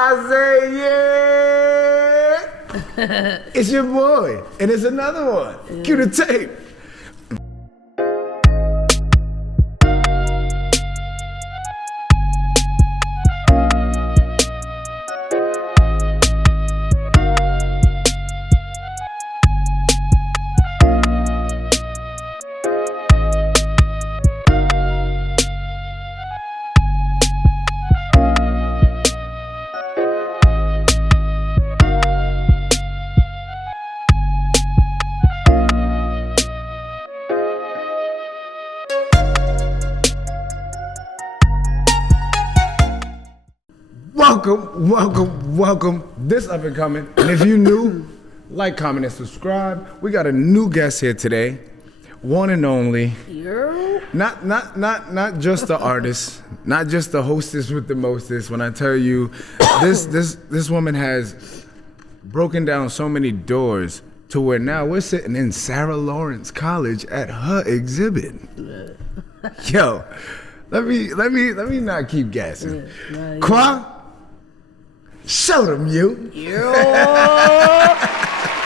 I say, yeah. It's your boy. And it's another one. Yeah. Cue the tape. Welcome. This up and coming. And if you new, like, comment, and subscribe. We got a new guest here today. One and only. Not just the artist, not just the hostess with the mostest. When I tell you, this woman has broken down so many doors to where now we're sitting in Sarah Lawrence College at her exhibit. Yo, let me not keep gassing. Qua. Show them you. Yo.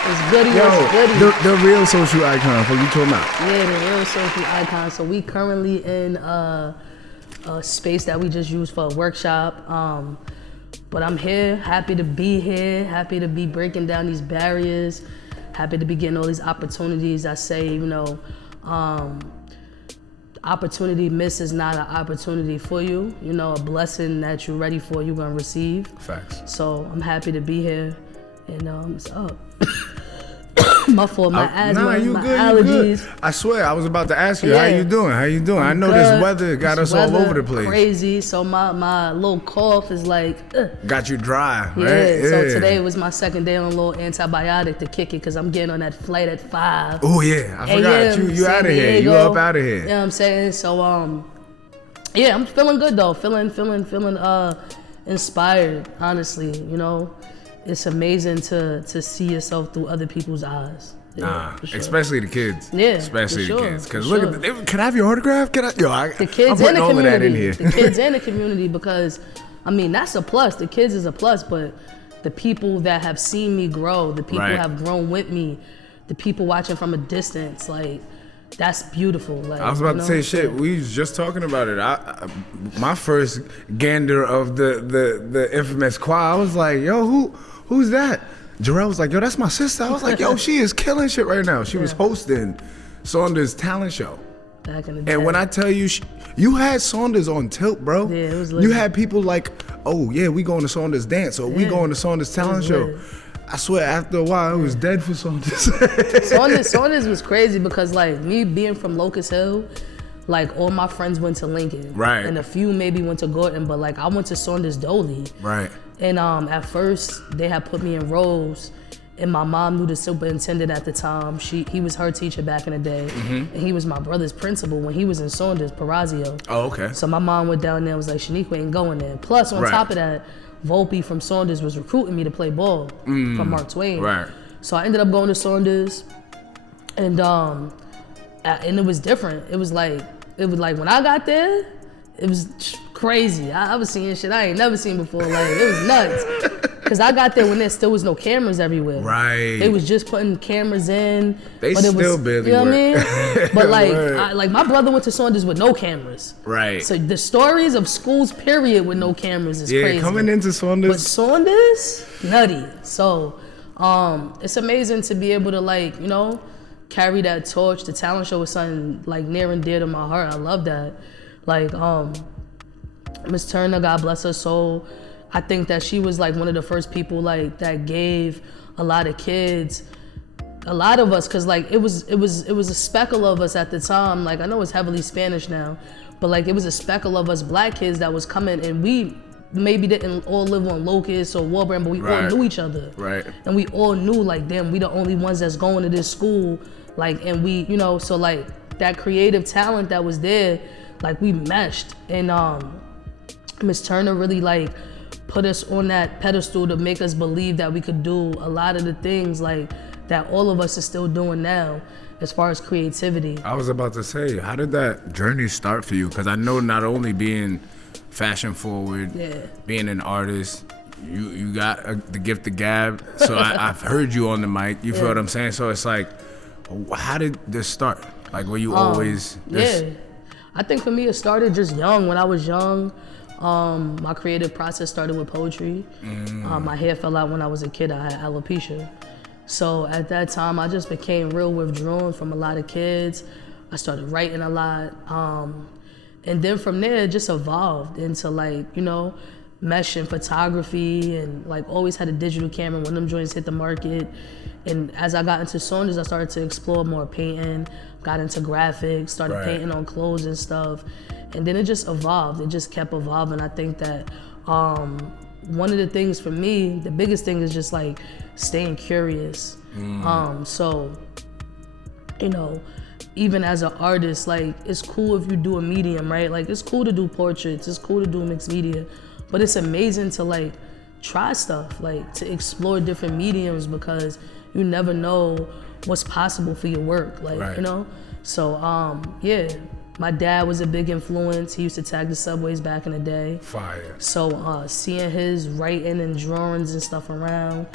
It's goody. The real social icon for you to about. Yeah, the real social icon. So we currently in a space that we just used for a workshop. But I'm here, happy to be here, happy to be breaking down these barriers, happy to be getting all these opportunities. I say, opportunity missed is not an opportunity for you. A blessing that you're ready for, you're gonna receive. Facts. So I'm happy to be here, and it's up. My fault, my asthma, my allergies. Good. I swear, I was about to ask you, how you doing? I know good. This weather got us all over the place. Crazy, so my little cough is like... Got you dry, right? Yeah, so today was my second day on a little antibiotic to kick it because I'm getting on that flight at 5. Oh yeah, I forgot. You out of here. You up out of here. You know what I'm saying? So, yeah, I'm feeling good though. Feeling inspired, honestly, It's amazing to see yourself through other people's eyes. Yeah, sure. Especially the kids. Yeah, especially the kids. Because look at can I have your autograph? The kids and the community. The kids and the community, because that's a plus. The kids is a plus, but the people that have seen me grow, the people who have grown with me, the people watching from a distance, that's beautiful. I was about to say shit. We was just talking about it. My first gander of the infamous Qua, I was like, yo, who's that? Jarrell was like, yo, that's my sister. I was like, yo, she is killing shit right now. She was hosting Saunders' talent show. Back in the day. And when I tell you, you had Saunders on tilt, bro. Yeah, it was lit. You had people like, oh, yeah, we going to Saunders dance, or we going to Saunders talent show. I swear, after a while, it was dead for Saunders. Saunders was crazy because, me being from Locust Hill, all my friends went to Lincoln. Right. And a few maybe went to Gordon, but, I went to Saunders Doley. Right. And at first, they had put me in rows, and my mom knew the superintendent at the time. He was her teacher back in the day, and he was my brother's principal when he was in Saunders, Parazio. Oh, okay. So my mom went down there and was like, Shanequa ain't going there. Plus, on top of that, Volpe from Saunders was recruiting me to play ball from Mark Twain. Right. So I ended up going to Saunders, and it was different. It was like when I got there, it was crazy. I was seeing shit I ain't never seen before. It was nuts. Cause I got there when there still was no cameras everywhere. Right. They was just putting cameras in. They still barely you know work. What I mean? But my brother went to Saunders with no cameras. Right. So the stories of schools period with no cameras is crazy. Yeah, coming into Saunders. But Saunders, nutty. So it's amazing to be able to carry that torch. The talent show is something near and dear to my heart. I love that. Miss Turner, God bless her soul. I think that she was one of the first people that gave a lot of kids, a lot of us, cause it was a speckle of us at the time. I know it's heavily Spanish now, but it was a speckle of us black kids that was coming, and we maybe didn't all live on Locust or Warburton, but we all knew each other. Right. And we all knew damn, we the only ones that's going to this school, and we, so that creative talent that was there, we meshed, and Miss Turner really put us on that pedestal to make us believe that we could do a lot of the things that all of us are still doing now as far as creativity. I was about to say, how did that journey start for you? Because I know not only being fashion forward, being an artist, you got the gift of gab. So I've heard you on the mic. You feel what I'm saying? So it's like, how did this start? Like, were you always this? Yeah. I think for me, it started just young. When I was young, my creative process started with poetry. My hair fell out when I was a kid. I had alopecia. So at that time, I just became real withdrawn from a lot of kids. I started writing a lot. And then from there, it just evolved into like, you know, mesh and photography, and like always had a digital camera when them joints hit the market. And as I got into Saunders, I started to explore more painting, got into graphics, started painting on clothes and stuff. And then it just evolved. It just kept evolving. I think that one of the things for me, the biggest thing is just like staying curious. So, you know, even as an artist, like it's cool if you do a medium, right? Like it's cool to do portraits, it's cool to do mixed media, but it's amazing to like try stuff, like to explore different mediums, because you never know what's possible for your work, like, you know? So, yeah, my dad was a big influence. He used to tag the subways back in the day. Fire. So, seeing his writing and drawings and stuff around,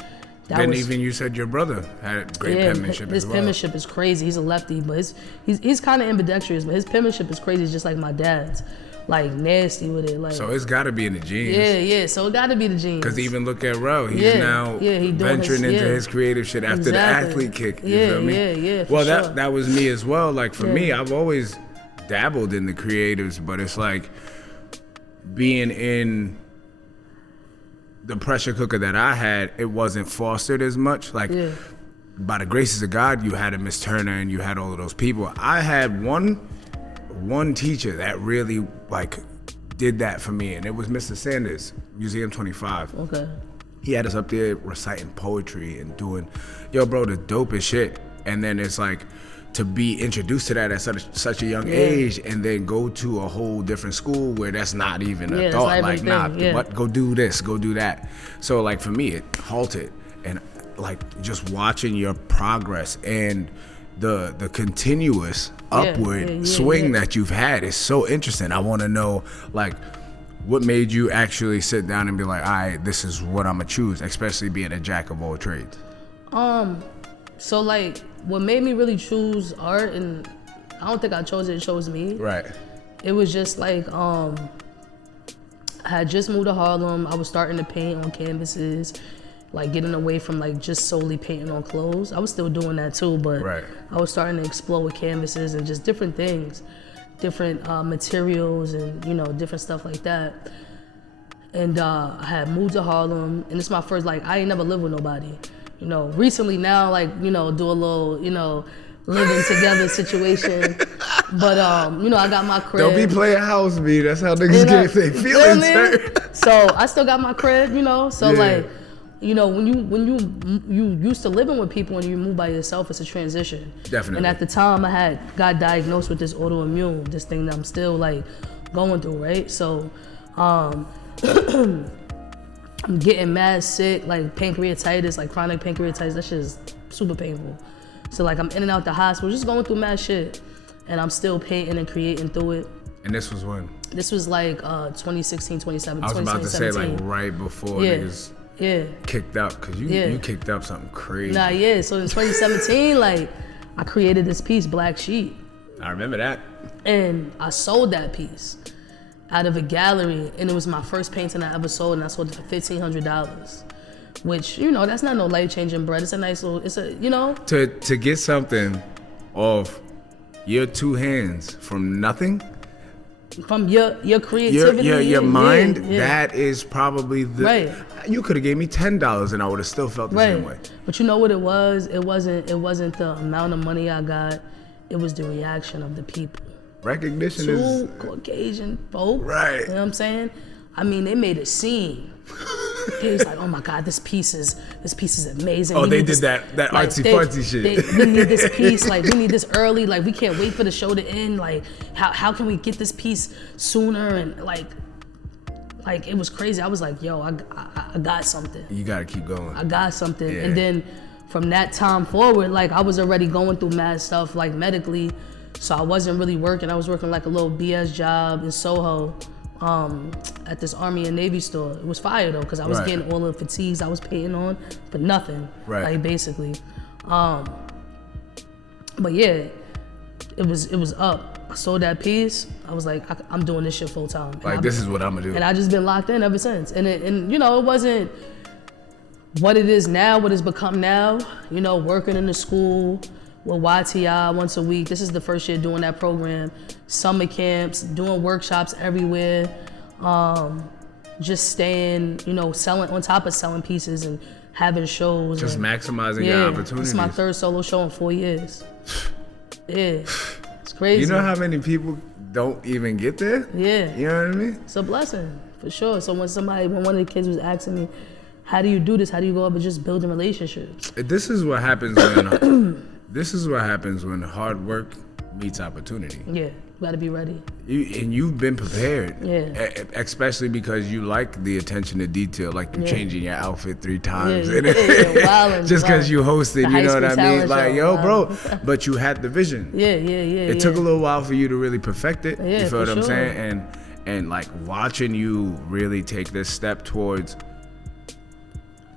then even you said your brother had great penmanship his as well. penmanship is crazy. He's a lefty, but he's kind of ambidextrous, but his penmanship is crazy, just like my dad's. Like nasty with it. Like, so it's got to be in the genes. Yeah. So it got to be the genes. Because even look at Ro, he's now venturing into his creative shit after the athlete kick. You feel me? Yeah. Well, that was me as well. Like for me, I've always dabbled in the creatives, but it's like being in the pressure cooker that I had, it wasn't fostered as much. Like by the graces of God, you had a Miss Turner and you had all of those people. I had one teacher that really like did that for me, and it was Mr. Sanders, Museum 25. Okay. He had us up there reciting poetry and doing, the dopest shit. And then it's like to be introduced to that at such a young age, and then go to a whole different school where that's not even a thought. Like, what? Go do this, go do that. So like for me, it halted, and like just watching your progress and the continuous upward swing that you've had is so interesting. I want to know, like, what made you actually sit down and be like, all right, this is what I'm gonna choose, especially being a jack of all trades? So like, what made me really choose art, and I don't think I chose it, it chose me. Right. It was just like, I had just moved to Harlem. I was starting to paint on canvases, like getting away from like just solely painting on clothes. I was still doing that too, but I was starting to explore with canvases and just different things, different materials, and you know, different stuff like that. And I had moved to Harlem, and it's my first, like, I ain't never lived with nobody. You know, recently now, like, you know, do a little, you know, living together situation. But you know, I got my crib. Don't be playing house, B. That's how niggas get their feelings hurt. So I still got my crib, you know. So like, you know, when you used to living with people and you move by yourself, it's a transition. Definitely. And at the time, I got diagnosed with this autoimmune, this thing that I'm still like going through, right? So, I'm getting mad sick, like pancreatitis, like chronic pancreatitis. That shit is super painful. So like, I'm in and out the hospital, just going through mad shit, and I'm still painting and creating through it. And this was when? This was like 2016, 2017. I was about to say like right before niggas kicked up, because you kicked up something crazy. So in 2017, like, I created this piece, Black Sheep. I remember that. And I sold that piece out of a gallery, and it was my first painting I ever sold, and I sold it for $1,500. Which, you know, that's not no life-changing bread. It's a nice little, it's a, you know. To get something off your two hands from nothing. From your creativity. Your mind, that is probably the, you could have gave me $10 and I would have still felt the same way. But you know what it was? It wasn't the amount of money I got. It was the reaction of the people. Recognition Two Caucasian folk. Right. You know what I'm saying? I mean, they made a scene. He was like, oh my God, this piece is amazing. Oh, they did that like, artsy-fartsy shit. We need this piece, like, we need this early, like, we can't wait for the show to end. Like, how can we get this piece sooner? And like it was crazy. I was like, yo, I got something. You gotta keep going. I got something. And then from that time forward, like, I was already going through mad stuff, like medically. So I wasn't really working. I was working like a little BS job in Soho. at this Army and Navy store. It was fire though, because I was getting all the fatigues I was painting on for nothing, like basically. But yeah, it was up. I sold that piece. I was like, I'm doing this shit full time. Like, this is what I'm gonna do. And I just been locked in ever since. And you know, it wasn't what it is now, what it's become now. You know, working in the school with YTI once a week. This is the first year doing that program. Summer camps, doing workshops everywhere. Just staying, you know, selling on top of selling pieces and having shows. Just maximizing your opportunities. It's my third solo show in 4 years. Yeah. Crazy. You know how many people don't even get there? Yeah. You know what I mean? It's a blessing, for sure. So when one of the kids was asking me, how do you do this? How do you go up and just building relationships? This is what happens when hard work meets opportunity. Yeah, you gotta be ready. You've been prepared. Yeah. Especially because you like the attention to detail, like you changing your outfit 3 times. Just because you hosted, you know what I mean? Like, bro, but you had the vision. Yeah. It took a little while for you to really perfect it. Yeah, you feel what I'm sure. saying? And like watching you really take this step towards,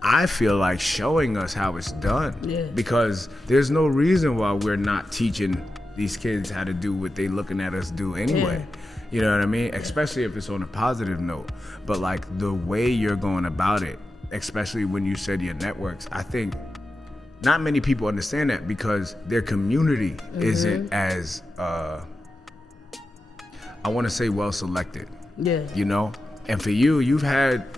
I feel like showing us how it's done. Yeah. Because there's no reason why we're not teaching these kids how to do what they looking at us do anyway. You know what I mean? Especially if it's on a positive note. But like the way you're going about it, especially when you said your networks, I think not many people understand that because their community isn't as, I want to say well selected. Yeah. You know? And for you, you have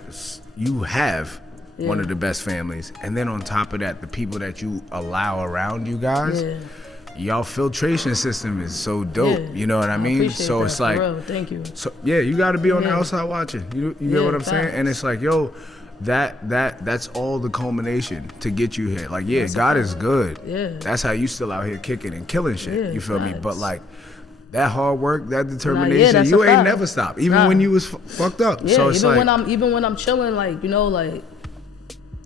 one of the best families. And then on top of that, the people that you allow around you guys, y'all filtration system is so dope. You know what I mean? So it's like, bro, thank you. So yeah, you got to be on the outside watching. You get what I'm saying? And it's like, that's all the culmination to get you here. Like, God is good. That's how you still out here kicking and killing shit. You feel me? But like that hard work, that determination, you ain't never stopped, even when you was fucked up. Yeah, so it's even when I'm chilling, like, you know, like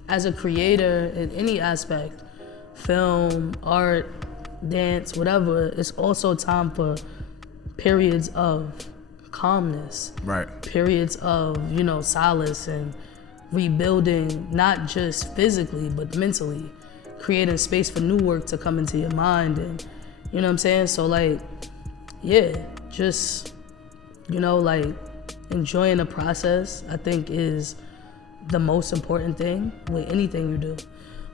as a creator in any aspect, film, art, dance, whatever, it's also time for periods of calmness. Right. Periods of, you know, solace and rebuilding, not just physically, but mentally. Creating space for new work to come into your mind and, you know what I'm saying? So like, yeah, just, you know, like enjoying the process, I think is the most important thing with anything you do.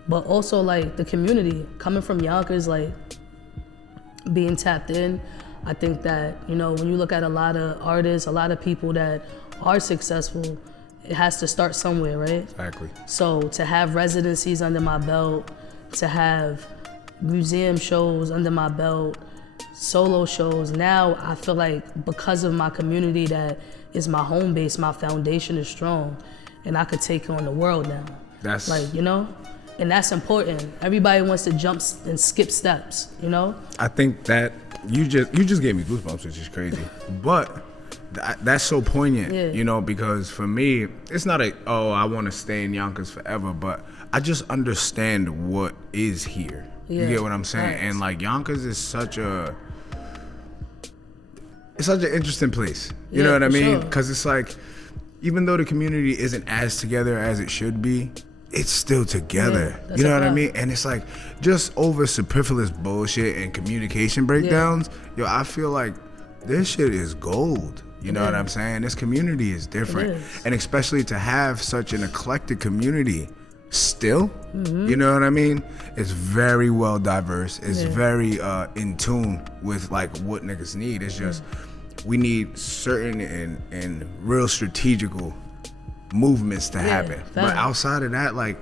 But also like the community, coming from Yonkers, like being tapped in. I think that, you know, when you look at a lot of artists, a lot of people that are successful, it has to start somewhere, right? Exactly. So to have residencies under my belt, to have museum shows under my belt, solo shows, now I feel like because of my community that is my home base, my foundation is strong, and I could take on the world now. That's like, you know? And that's important. Everybody wants to jump and skip steps, you know? I think that you just gave me goosebumps, which is crazy. But that's so poignant, you know, because for me, it's not I want to stay in Yonkers forever, but I just understand what is here. You get what I'm saying? Right. And like Yonkers is such an interesting place. You know what I mean? Because it's like, even though the community isn't as together as it should be, it's still together. You know what I mean? And it's like, just over superfluous bullshit and communication breakdowns, I feel like this shit is gold. You know what I'm saying? This community is different. And especially to have such an eclectic community still, you know what I mean? It's very well diverse. It's very in tune with like what niggas need. It's just, we need certain and real strategical movements to happen. But outside of that, like,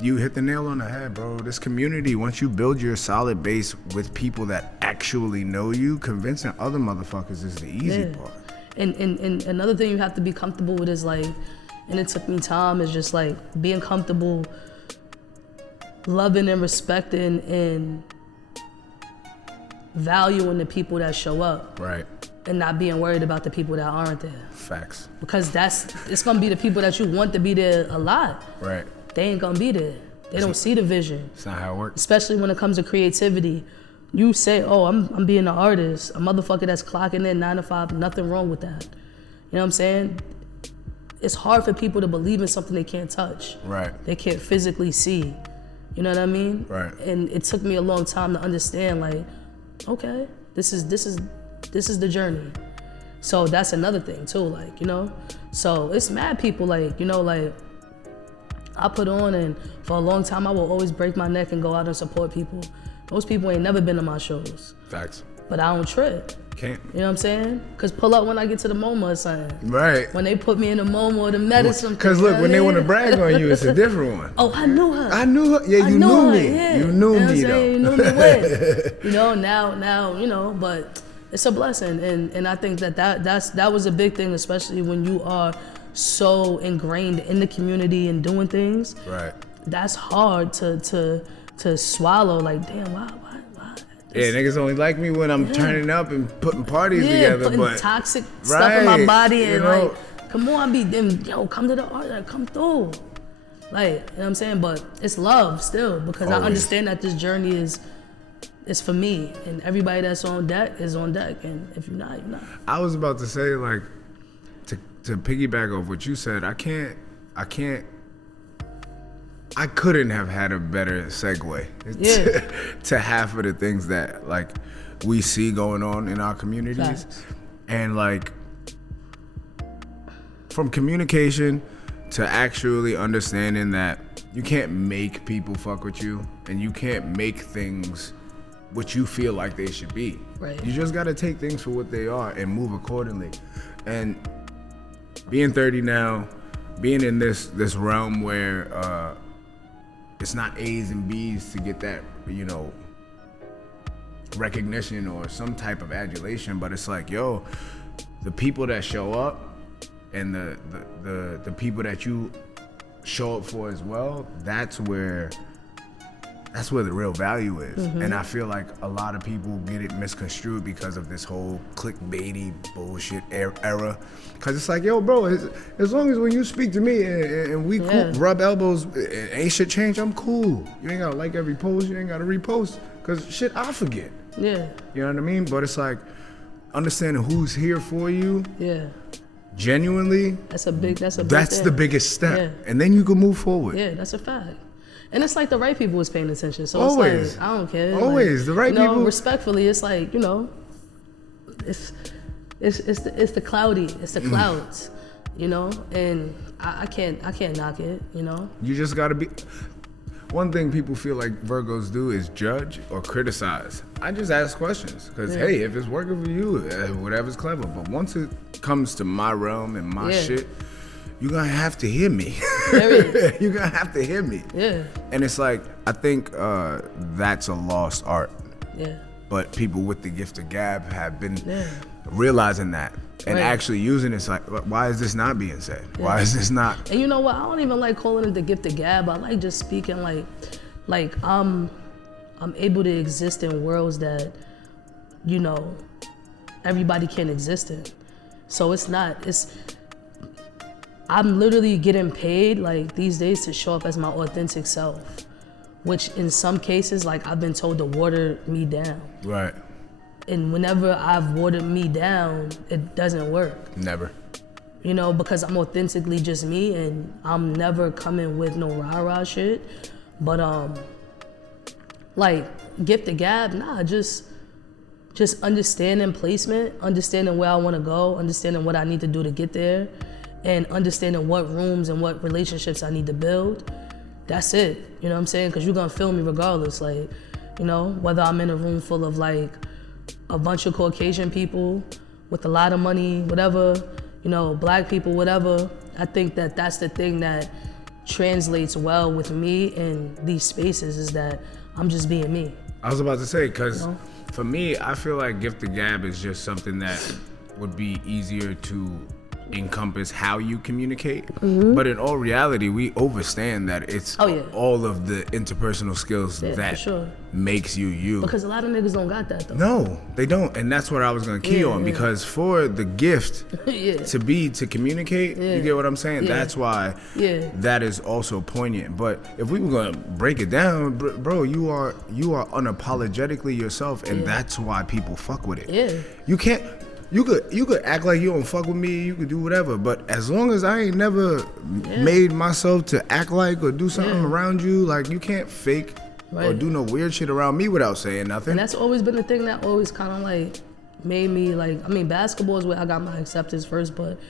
you hit the nail on the head, bro. This community, once you build your solid base with people that actually know you, convincing other motherfuckers is the easy part. And another thing you have to be comfortable with is like, and it took me time, is just like being comfortable loving and respecting and valuing the people that show up. Right. And not being worried about the people that aren't there. Facts. Because it's gonna be the people that you want to be there a lot. Right. They ain't gonna be there. They don't see the vision. It's not how it works. Especially when it comes to creativity. You say, I'm being an artist, a motherfucker that's clocking in 9 to 5, nothing wrong with that. know what I'm saying? It's hard for people to believe in something they can't touch. Right. They can't physically see. You know what I mean? Right. And it took me a long time to understand, like, okay, this is the journey. So that's another thing too, like, you know? So it's mad people, like, you know, like, I put on, and for a long time I will always break my neck and go out and support people. Most people ain't never been to my shows. Facts. But I don't trip. Can't. You know what I'm saying? Cause pull up when I get to the MoMA or something. Right. When they put me in the MoMA or the medicine. Cause look, when they want to brag on you, it's a different one. Oh, I knew her. I knew her. Yeah, you knew me. Yeah. You knew me though. You knew me when. You know, now, you know, but it's a blessing, and I think that was a big thing, especially when you are so ingrained in the community and doing things. Right. That's hard to swallow. Like, damn, why? Yeah, niggas only like me when I'm turning up and putting parties together, putting but toxic stuff in my body, and you know, like, come on, come to the art, like, come through. Like, you know what I'm saying? But it's love still, because always. I understand that this journey is for me, and everybody that's on deck is on deck, and if you're not, you're not. I was about to say, like, to piggyback off what you said, I couldn't have had a better segue to half of the things that, like, we see going on in our communities. Facts. And, like, from communication to actually understanding that you can't make people fuck with you, and you can't make things what you feel like they should be. Right. You just gotta take things for what they are and move accordingly. And being 30 now, being in this realm where it's not A's and B's to get that, you know, recognition or some type of adulation, but it's like, yo, the people that show up and the people that you show up for as well, that's where the real value is. Mm-hmm. And I feel like a lot of people get it misconstrued because of this whole clickbaity bullshit era. Cause it's like, yo, bro, as long as when you speak to me and we cool, rub elbows, ain't shit change, I'm cool. You ain't gotta like every post, you ain't gotta repost, cause shit, I forget. Yeah. You know what I mean? But it's like, understanding who's here for you. Yeah. Genuinely. That's the biggest step. Yeah. And then you can move forward. Yeah, that's a fact. And it's like the right people was paying attention. So always. It's like, I don't care. Always. Like, the right people. Respectfully, it's like, you know, it's the cloudy. It's the clouds, you know? And I can't knock it, you know? You just gotta be. One thing people feel like Virgos do is judge or criticize. I just ask questions. Because, hey, if it's working for you, whatever's clever. But once it comes to my realm and my shit, you're gonna have to hear me. You're gonna have to hear me. Yeah. And it's like, I think that's a lost art. Yeah. But people with the gift of gab have been realizing that and actually using it. It's like, why is this not being said? Yeah. Why is this not? And you know what? I don't even like calling it the gift of gab. I like just speaking like I'm able to exist in worlds that, you know, everybody can exist in. So I'm literally getting paid like these days to show up as my authentic self, which in some cases, like, I've been told to water me down. Right. And whenever I've watered me down, it doesn't work. Never. You know, because I'm authentically just me, and I'm never coming with no rah-rah shit. But like, gift the gab, nah, just understanding placement, understanding where I want to go, understanding what I need to do to get there, and understanding what rooms and what relationships I need to build. That's it. You know what I'm saying? Because you're going to feel me regardless. Like, you know, whether I'm in a room full of, like, a bunch of Caucasian people with a lot of money, whatever, you know, black people, whatever. I think that that's the thing that translates well with me in these spaces, is that I'm just being me. I was about to say, because for me, I feel like gift the gab is just something that would be easier to encompass how you communicate. Mm-hmm. But in all reality, we overstand that it's all of the interpersonal skills that makes you. Because a lot of niggas don't got that though. No, they don't. And that's what I was gonna key on, because for the gift to communicate, you get what I'm saying? That's why that is also poignant. But if we were gonna break it down, bro, you are unapologetically yourself, and that's why people fuck with it. Yeah. You can't. You could act like you don't fuck with me. You could do whatever, but as long as I ain't never made myself to act like or do something around you, like you can't fake or do no weird shit around me without saying nothing. And that's always been the thing that always kind of like made me like. I mean, basketball is where I got my acceptance first, but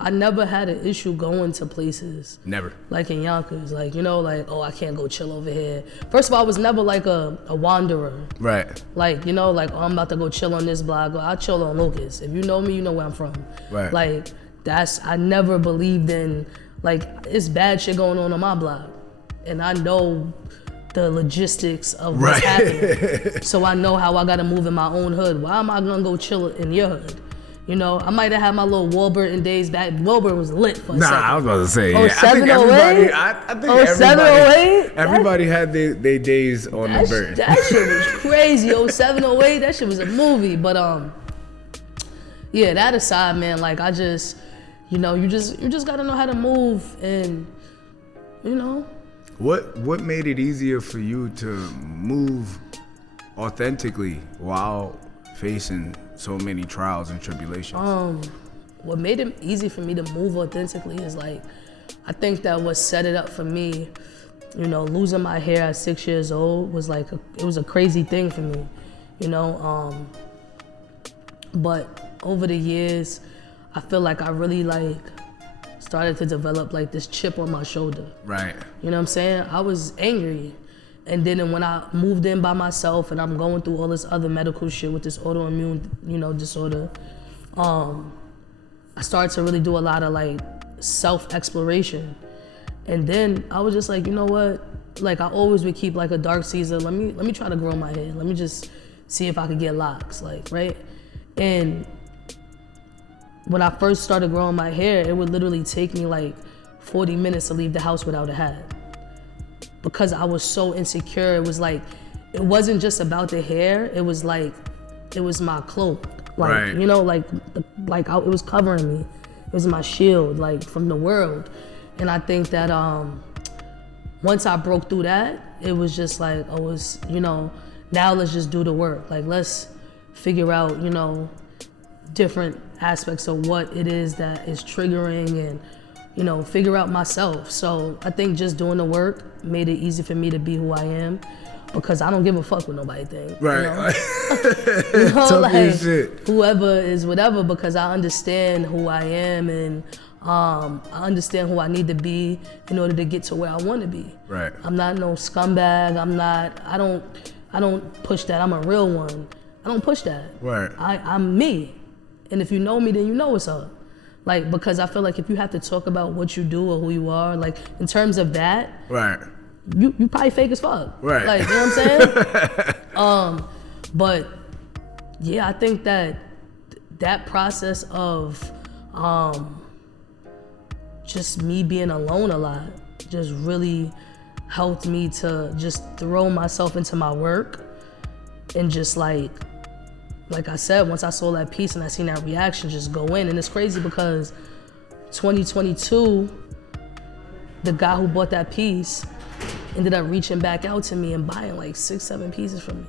I never had an issue going to places. Never. Like in Yonkers, like, you know, like, oh, I can't go chill over here. First of all, I was never like a wanderer. Right. Like, you know, like, oh, I'm about to go chill on this block. Or I'll chill on Lucas. If you know me, you know where I'm from. Right. Like, I never believed in, like, it's bad shit going on my block. And I know the logistics of what's happening. So I know how I got to move in my own hood. Why am I going to go chill in your hood? You know, I might have had my little Warburton days back. Warburton was lit for a second. I was about to say, I think everybody had their days on the Burton. That shit was crazy. 0708, that shit was a movie. But yeah, that aside, man, like I just, you know, you just gotta know how to move, and you know. What made it easier for you to move authentically while facing so many trials and tribulations? What made it easy for me to move authentically is like, I think that what set it up for me, you know, losing my hair at 6 years old was like, it was a crazy thing for me, you know. But over the years, I feel like I really like started to develop like this chip on my shoulder. Right. You know what I'm saying? I was angry. And then when I moved in by myself and I'm going through all this other medical shit with this autoimmune, you know, disorder, I started to really do a lot of like self-exploration. And then I was just like, you know what? Like I always would keep like a dark Caesar. Let me try to grow my hair. Let me just see if I could get locks, like, right? And when I first started growing my hair, it would literally take me like 40 minutes to leave the house without a hat. Because I was so insecure. It was like, it wasn't just about the hair. It was like, it was my cloak. Like, right. You know, it was covering me. It was my shield, like from the world. And I think that once I broke through that, it was just like, you know, now let's just do the work. Like, let's figure out, you know, different aspects of what it is that is triggering and, you know, figure out myself. So I think just doing the work made it easy for me to be who I am, because I don't give a fuck what nobody thinks. Right. You know, like shit. Whoever is whatever, because I understand who I am, and I understand who I need to be in order to get to where I want to be. Right. I'm not no scumbag. I don't push that. I'm a real one. I don't push that. Right. I'm me. And if you know me, then you know what's up. Like, because I feel like if you have to talk about what you do or who you are, like in terms of that, right, you probably fake as fuck. Right. Like, you know what I'm saying? But yeah, I think that process of just me being alone a lot just really helped me to just throw myself into my work, and just like I said, once I saw that piece and I seen that reaction, just go in. And it's crazy because 2022, the guy who bought that piece ended up reaching back out to me and buying like 6-7 pieces from me.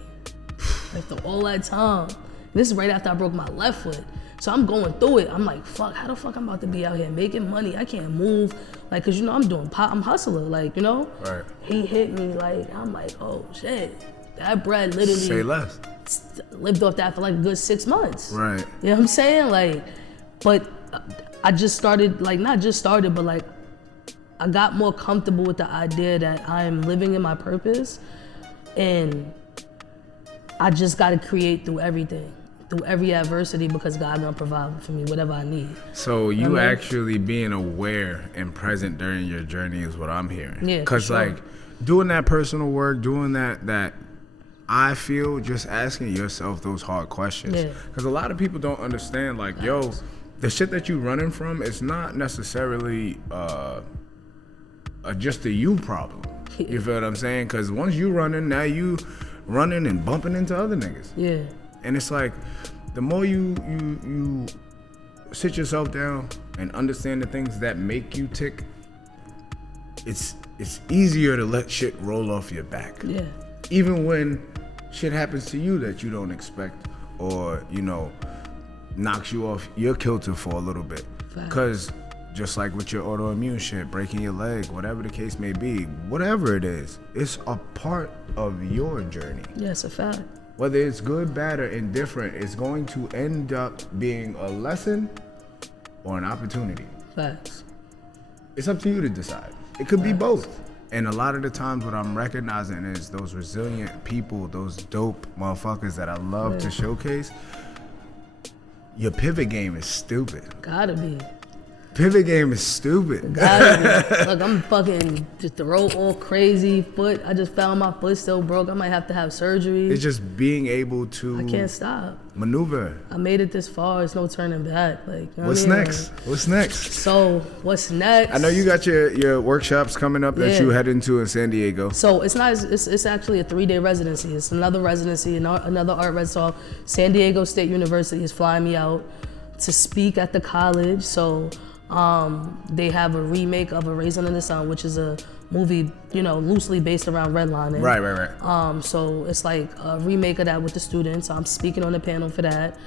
Like all that time. And this is right after I broke my left foot. So I'm going through it. I'm like, fuck, how the fuck I'm about to be out here making money? I can't move. Like, cause you know, I'm hustler, like, you know? Right. He hit me like, I'm like, oh shit. That bread literally. Say less. Lived off that for like a good 6 months. Right. You know what I'm saying? Like, but I just started, like, not just started, but like, I got more comfortable with the idea that I'm living in my purpose, and I just got to create through everything, through every adversity, because God gonna provide for me whatever I need. So you actually being aware and present during your journey is what I'm hearing. Yeah. Because sure. like doing that personal work, doing that I feel just asking yourself those hard questions. Yeah. Because a lot of people don't understand, like, yo, the shit that you running from is not necessarily just a you problem. You feel what I'm saying? Because once you running, now you running and bumping into other niggas. Yeah. And it's like, the more you sit yourself down and understand the things that make you tick, it's easier to let shit roll off your back. Yeah. Even when shit happens to you that you don't expect, or, you know, knocks you off your kilter for a little bit. Because just like with your autoimmune shit, breaking your leg, whatever the case may be, whatever it is, it's a part of your journey. Yeah, it's a fact. Whether it's good, bad, or indifferent, it's going to end up being a lesson or an opportunity. Facts. It's up to you to decide. It could be both. And a lot of the times what I'm recognizing is those resilient people, those dope motherfuckers that I love to showcase, your pivot game is stupid. Gotta be. Pivot game is stupid. Gotta be. Look, I'm fucking just throw all crazy foot. I just found my foot still broke. I might have to have surgery. It's just being able to I can't stop. Maneuver. I made it this far. It's no turning back. Like, you know What's what I mean? next? What's next? So what's next? I know you got your workshops coming up that you head into in San Diego. So it's not. It's actually a 3-day residency. It's another residency, another art res. So San Diego State University is flying me out to speak at the college. So they have a remake of A Raisin in the Sun, which is a movie, loosely based around redlining. Right. So it's like a remake of that with the students. I'm speaking on the panel for that.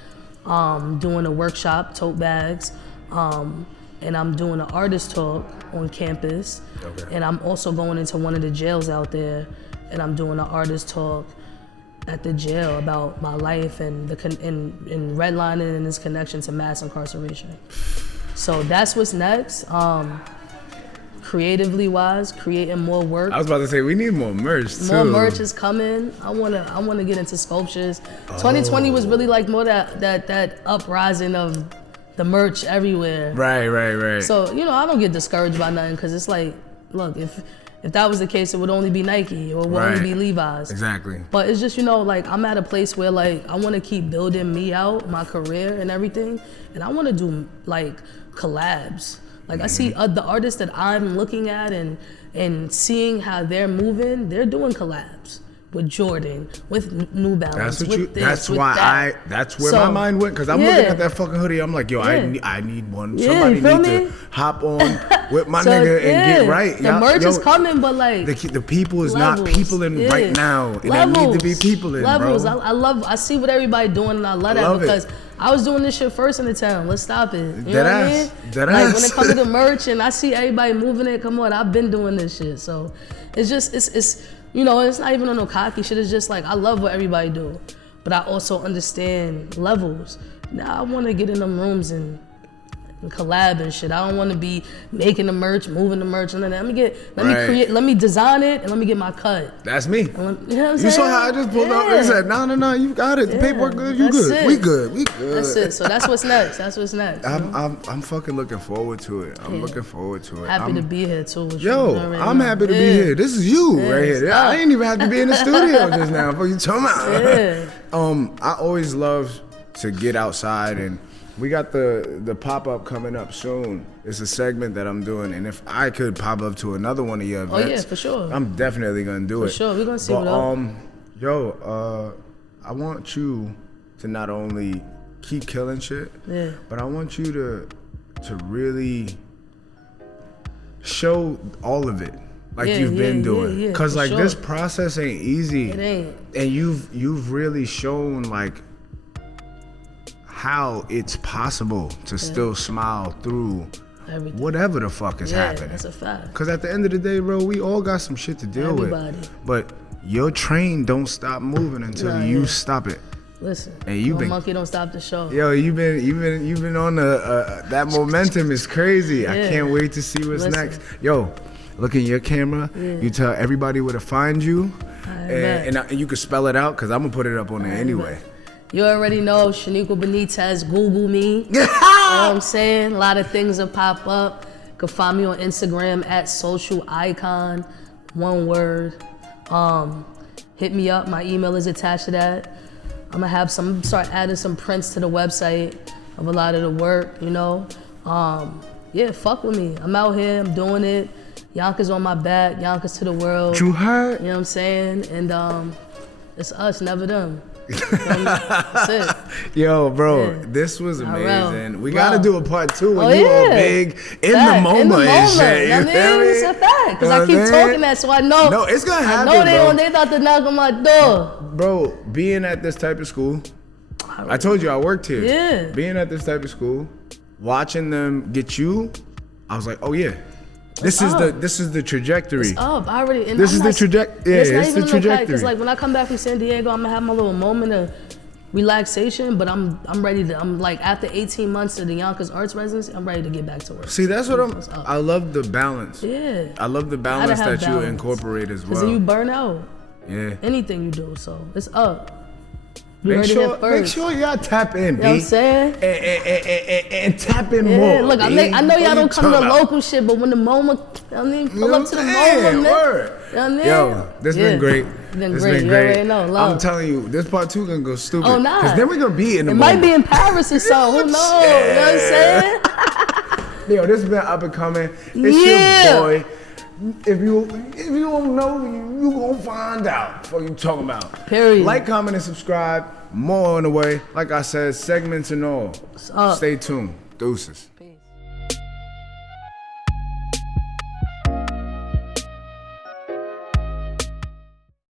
Doing a workshop, tote bags. And I'm doing an artist talk on campus. Okay. And I'm also going into one of the jails out there, and I'm doing an artist talk at the jail about my life and in redlining and its connection to mass incarceration. So that's what's next. Creatively wise, creating more work. I was about to say we need more merch too. More merch is coming. I wanna get into sculptures. 2020 was really like more that uprising of the merch everywhere. Right. So I don't get discouraged by nothing, because it's like, look, if that was the case, it would only be Nike or it would only be Levi's. Exactly. But it's just, like, I'm at a place where, like, I want to keep building me out, my career and everything. And I want to do, like, collabs. Like, I see the artists that I'm looking at and seeing how they're moving, they're doing collabs with Jordan, with New Balance. That's where my mind went, because I'm looking at that fucking hoodie. I'm like, yo, I need one. Somebody need to hop on with my nigga and get right. The merch is coming, but like the people is not peopling right now. And they need to be peopling, levels. bro. I see what everybody doing, and I love that because I was doing this shit first in the town. Let's stop it. You know what I mean? Like, when it comes to the merch and I see everybody moving it, come on, I've been doing this shit. So it's just it's it's not even on no cocky shit. It's just like, I love what everybody do, but I also understand levels. Now I want to get in them rooms and collab and shit. I don't want to be making the merch, moving the merch, and then let me create, let me design it, and let me get my cut. That's me. You know what I'm saying? You saw how I just pulled up and said, no, you got it. The paperwork good, you good. It. We good. That's it. So that's what's next. I'm fucking looking forward to it. I'm looking forward to it. Happy to be here too. I'm happy to be here. This is you right here. I ain't even have to be in the studio just now. What you talking about? I always love to get outside, and we got the pop-up coming up soon. It's a segment that I'm doing, and if I could pop up to another one of your events, oh yeah, for sure, I'm definitely gonna do it. For sure, we're gonna see what up. I want you to not only keep killing shit, but I want you to really show all of it, like you've been doing. Cause like this process ain't easy. It ain't. And you've really shown like how it's possible to still smile through everything, whatever the fuck is happening. That's a fact. Cause at the end of the day, bro, we all got some shit to deal with. But your train don't stop moving until you stop it. Listen, and monkey don't stop the show. Yo, you've been on that momentum is crazy. I can't wait to see what's next. Yo, look in your camera. You tell everybody where to find you, and you can spell it out, cause I'm gonna put it up on there anyway. You already know, Shanequa Benitez, Google me. You know what I'm saying? A lot of things will pop up. You can find me on Instagram at social icon, one word. Hit me up, my email is attached to that. I'm gonna start adding some prints to the website of a lot of the work, fuck with me. I'm out here, I'm doing it. Yonkers on my back, Yonkers to the world. You heard? You know what I'm saying? And it's us, never them. That's it. Yo, bro, this was amazing. We gotta do a part 2 when you all big in the moment and shit. You feel me? It's a fact, because I keep talking that, so I know. No, it's gonna happen. I know they about to knock on my door. Bro, being at this type of school, I told you I worked here. Yeah. Being at this type of school, watching them get you, I was like, oh yeah. This is the trajectory. It's up. I already. And This is the trajectory. Yeah, it's the trajectory. Because like when I come back from San Diego, I'm gonna have my little moment of relaxation. But I'm ready to. I'm like after 18 months of the Yonkers Arts residency, I'm ready to get back to work. See, that's what I love the balance. Yeah. I love the balance that you incorporate as well. Because you burn out. Yeah. Anything you do, so it's up. Make sure y'all tap in, B. You know what I'm saying? And tap in more. Look, I know y'all don't come to the local shit, but when the moment, pull up to the moment. Word. Yo, this been great. This been great. You already know, I'm telling you, this part 2 gonna go stupid. Oh, nah. Because then we're gonna be in the It moment. might be in Paris or something. Who knows? You know what I'm saying? Yo, this has been Up and Coming. It's your boy. If you don't know, you gonna find out what you talking about. Period. Like, comment, and subscribe. More on the way. Like I said, segments and all. Stay tuned. Deuces.